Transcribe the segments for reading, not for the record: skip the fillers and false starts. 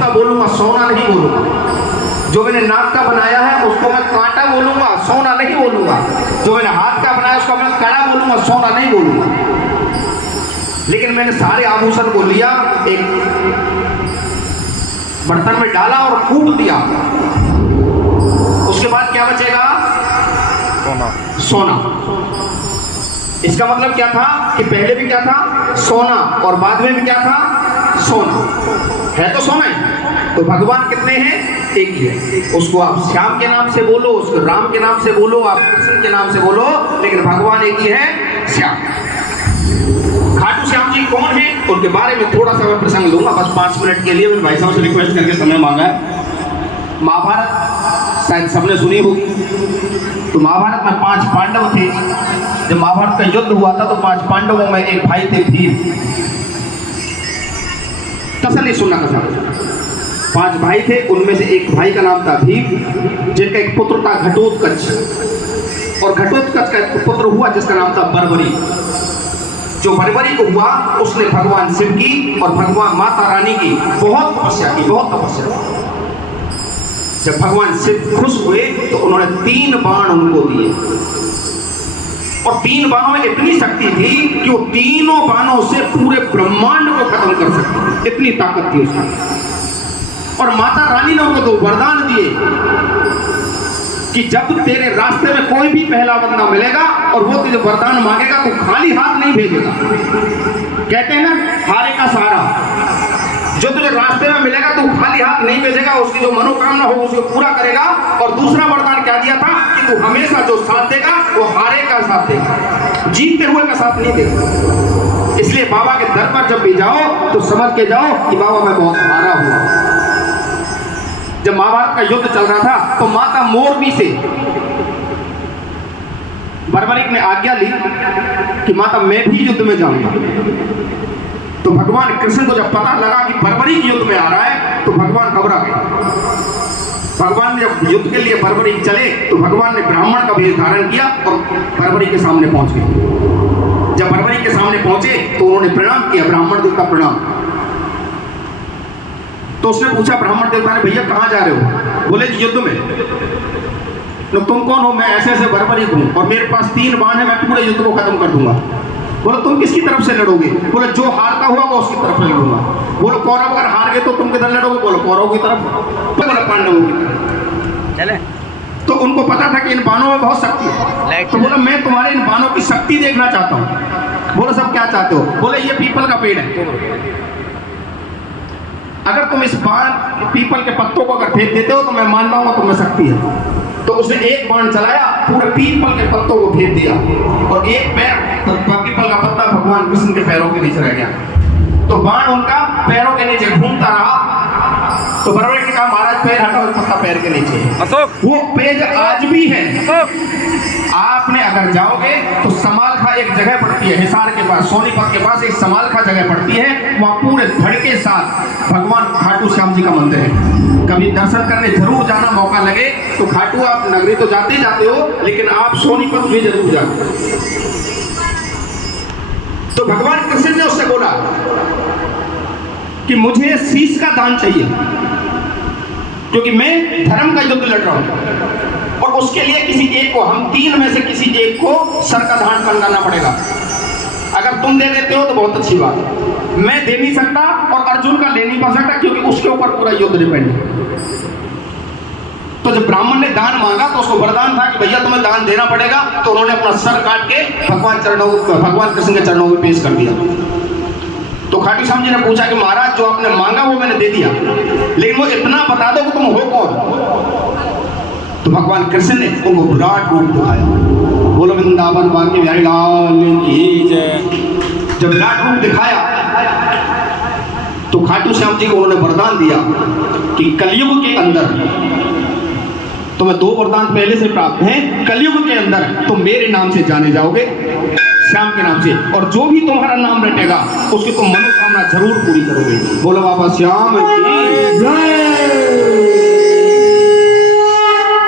का बोलूंगा, सोना नहीं बोलूंगा। जो मैंने नाक का बनाया है उसको मैं कांटा बोलूंगा, सोना नहीं बोलूंगा। जो मैंने हाथ का बनाया उसको मैं कड़ा बोलूंगा, सोना नहीं बोलूंगा। लेकिन मैंने सारे आभूषण को लिया, एक बर्तन में डाला और कूट दिया। उसके बाद क्या बचेगा? सोना। इसका मतलब क्या था कि पहले भी क्या था? सोना, और बाद में भी क्या था? सोना। है तो सोना ही। तो भगवान कितने हैं? एक ही है। उसको आप श्याम के नाम से बोलो, उसको राम के नाम से बोलो, आप कृष्ण के नाम से बोलो, लेकिन भगवान एक ही है, श्याम। खाटू श्याम जी कौन है उनके बारे में थोड़ा सा मैं प्रसंग लूंगा, बस 5 मिनट के लिए। मैंने भाई साहब से रिक्वेस्ट करके समय मांगा है। महाभारत शायद सबने सुनी होगी। तो महाभारत में 5 पांडव थे। जब महाभारत का युद्ध हुआ था तो 5 पांडवों में एक भाई थे भीम। तसल्ली सुनना कथा। 5 भाई थे, उनमें से एक भाई का नाम था भीम, जिनका एक पुत्र था घटोत्कच। और घटोत्कच का एक पुत्र हुआ जिसका नाम था बर्बरी। जो बर्बरी को हुआ उसने भगवान शिव की और भगवान माता रानी की बहुत तपस्या की, बहुत तपस्या की। जब भगवान शिव खुश हुए तो उन्होंने 3 बाण उनको दिए, और 3 बाणों में इतनी शक्ति थी कि वो तीनों बाणों से पूरे ब्रह्मांड को खत्म कर सकते, इतनी ताकत थी उसकी। और माता रानी ने उनको 2 वरदान दिए कि जब तेरे रास्ते में कोई भी पहला बंदा मिलेगा और वो तुझे वरदान मांगेगा तो खाली हाथ नहीं भेजेगा। कहते हैं ना, हारे का सहारा। जो तुझे रास्ते में मिलेगा तो खाली हाथ नहीं भेजेगा, उसकी जो मनोकामना हो उसको पूरा करेगा। और दूसरा वरदान क्या दिया था कि तू हमेशा जो साथ देगा वो हारे का साथ देगा, जीतते हुए का साथ नहीं देगा। इसलिए बाबा के दर पर जब भी जाओ तो समझ के जाओ कि बाबा मैं बहुत हारा हूं। जब महाभारत का युद्ध चल रहा था तो माता मोरबी से बर्बरीक ने आज्ञा ली कि माता मैं भी युद्ध में जाऊंगा। तो भगवान कृष्ण को जब पता लगा कि बर्बरीक युद्ध में आ रहा है तो भगवान घबरा गए। भगवान ने जब युद्ध के लिए बर्बरीक चले तो भगवान ने ब्राह्मण का वेश धारण किया और बर्बरीक के सामने पहुंच गए। जब बर्बरीक के सामने पहुंचे तो उन्होंने प्रणाम किया, ब्राह्मण देवता प्रणाम। तो उसने पूछा ब्राह्मण देवता ने, भैया कहाँ जा रहे हो? बोले युद्ध में। तो तुम कौन हो? मैं ऐसे ऐसे बर्बरीक हूं और मेरे पास 3 बाण है, मैं पूरे युद्ध को खत्म कर दूंगा। बोलो तुम किसकी तरफ से लड़ोगे? बोले जो हारता हुआ वो उसकी तरफ लड़ूंगा। बोलो कौरव अगर हार गए तो तुम किधर लड़ोगे? बोलो कौरव की तरफ। बोले पांडवों की तरफ। चले। तो उनको पता था कि इन बाणों में बहुत शक्ति है। तो बोला मैं तुम्हारे इन बाणों की शक्ति देखना चाहता हूँ। बोलो सब क्या चाहते हो? बोले ये पीपल का पेड़ है, अगर तुम इस बाण पीपल के पत्तों को अगर फेंक देते हो तो मैं मान पाऊंगा तुम्हें शक्ति है। तो उसने एक बाण चलाया, पूरे पीपल के पत्तों को फेंक दिया और एक पैर पीपल का पत्ता भगवान कृष्ण के पैरों के नीचे रह गया। तो बाण उनका पैरों के नीचे घूमता रहा। तो बर्बरीक ने कहा महाराज पैर हटाओ, पत्ता पैर के नीचे है। वो पेज आज भी है। आपने अगर जाओगे तो समालखा एक जगह पड़ती है, हिसार के पास, सोनीपत के पास एक समालखा जगह पड़ती है। वहाँ पूरे धड़ के साथ भगवान खाटू श्याम जी का मंदिर है। कभी दर्शन करने जरूर जाना, मौका लगे तो। खाटू आप नगरी तो जाते ही जाते हो, लेकिन आप सोनीपत भी जरूर जाओ। तो भगवान कृष्ण ने उससे बोला कि मुझे शीश का दान चाहिए, क्योंकि मैं धर्म का युद्ध लड़ रहा हूं और उसके लिए किसी एक को, हम 3 में से किसी एक को सर का दान करना पड़ेगा। अगर तुम दे देते हो तो बहुत अच्छी बात है, मैं दे नहीं सकता और अर्जुन का ले नहीं पा सकता क्योंकि उसके ऊपर पूरा युद्ध डिपेंड है। तो जब ब्राह्मण ने दान मांगा तो उसको वरदान था कि भैया तुम्हें दान देना पड़ेगा। तो उन्होंने अपना सर काट के भगवान कृष्ण के चरणों में पेश कर दिया। तो खाटू श्याम जी ने पूछा कि महाराज जो आपने मांगा वो मैंने दे दिया, लेकिन वो इतना बता दो कि तुम हो कौन। तो भगवान कृष्ण ने उनको विराट रूप दिखाया। बोलो वृंदावन वाक्य बिहारी लाल की जय। जब विराट रूप दिखाया तो खाटू श्याम जी को उन्होंने वरदान दिया कि कलयुग के अंदर तुम्हें 2 वरदान पहले से प्राप्त हैं। कलयुग के अंदर तुम मेरे नाम से जाने जाओगे, श्याम के नाम से, और जो भी तुम्हारा नाम रटेगा उसकी तुम मनोकामना जरूर पूरी करोगे। बोलो बाबा श्याम की जय।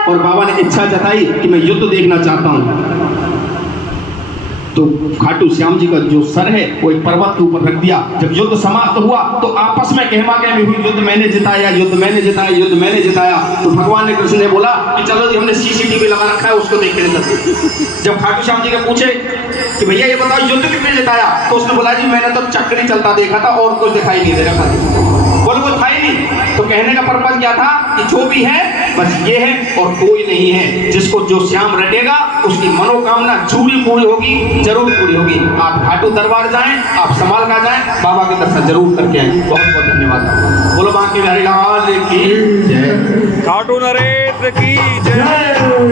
और बाबा ने इच्छा जताई कि मैं युद्ध देखना चाहता हूं। तो खाटू श्याम जी का जो सर है वो एक पर्वत के ऊपर रख दिया। जब युद्ध समाप्त हुआ तो आपस में कहमा कहमी हुई, युद्ध मैंने जिताया, युद्ध मैंने जिताया, युद्ध मैंने जिताया। तो भगवान ने कृष्ण ने बोला कि चलो जी, हमने सीसीटीवी लगा रखा है, उसको देखते हैं। जब खाटू श्याम जी के पूछे कि भैया ये बताओ युद्ध किसने जिताया, तो उसने बोला जी मैंने तो चक्री चलता देखा था और कुछ दिखाई नहीं दे रहा था। बोले वो था ही नहीं। तो कहने का पर्पज क्या था कि जो भी है बस ये है और कोई नहीं है। जिसको जो श्याम रटेगा उसकी मनोकामना जरूर पूरी होगी, जरूर पूरी होगी। आप खाटू दरबार जाएं, आप संभाल का जाएं, बाबा के दर्शन जरूर करके आए। बहुत बहुत धन्यवाद। बोलो बांके बिहारी लाल की जय, खाटू नरेश की जय।